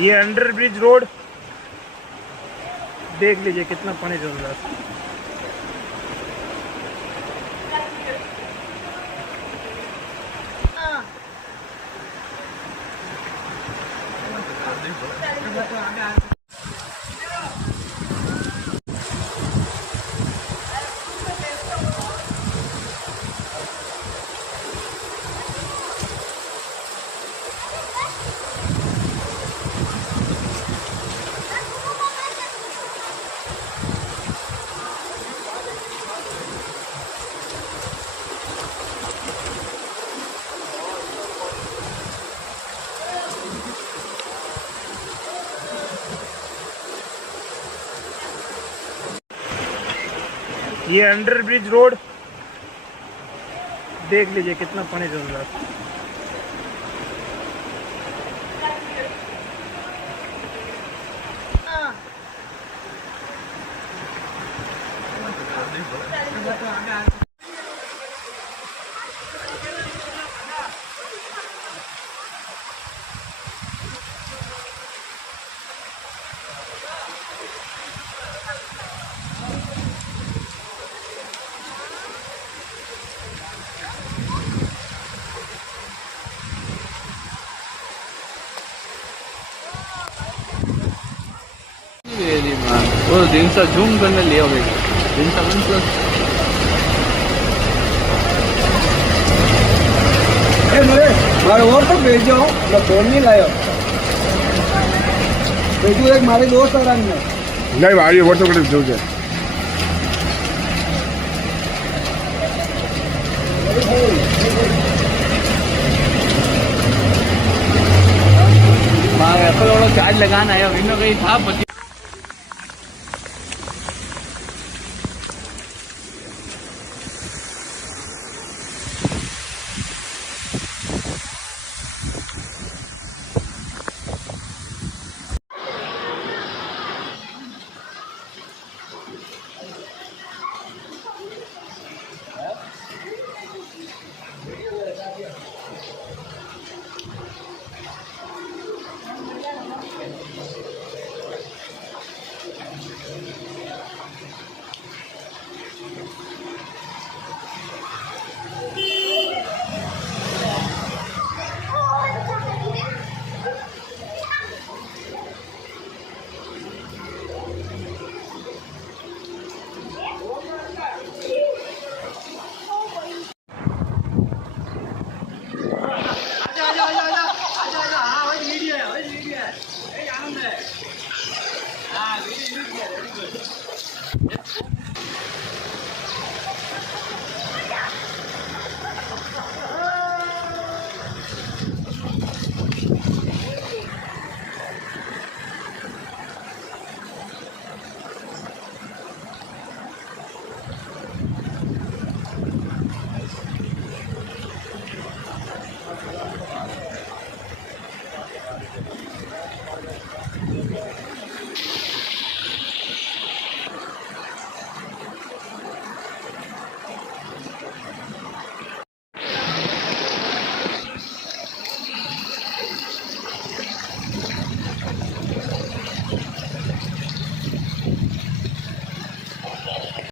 ये under bridge road देख लीजिए कितना पानी चल रहा है। ये अंडर ब्रिज रोड देख लीजिए कितना पानी चल रहा है। वो दिन सा जूम करने लिया होगा दिन सा वन प्लस मारे और तो भेजो मैं फोन नहीं लायो भेजू एक मारे दोस्त आ रहा है नहीं भाई वो तो कर दो जे मारे एप्पल वाला चार्ज लगाना है इनमें कहीं था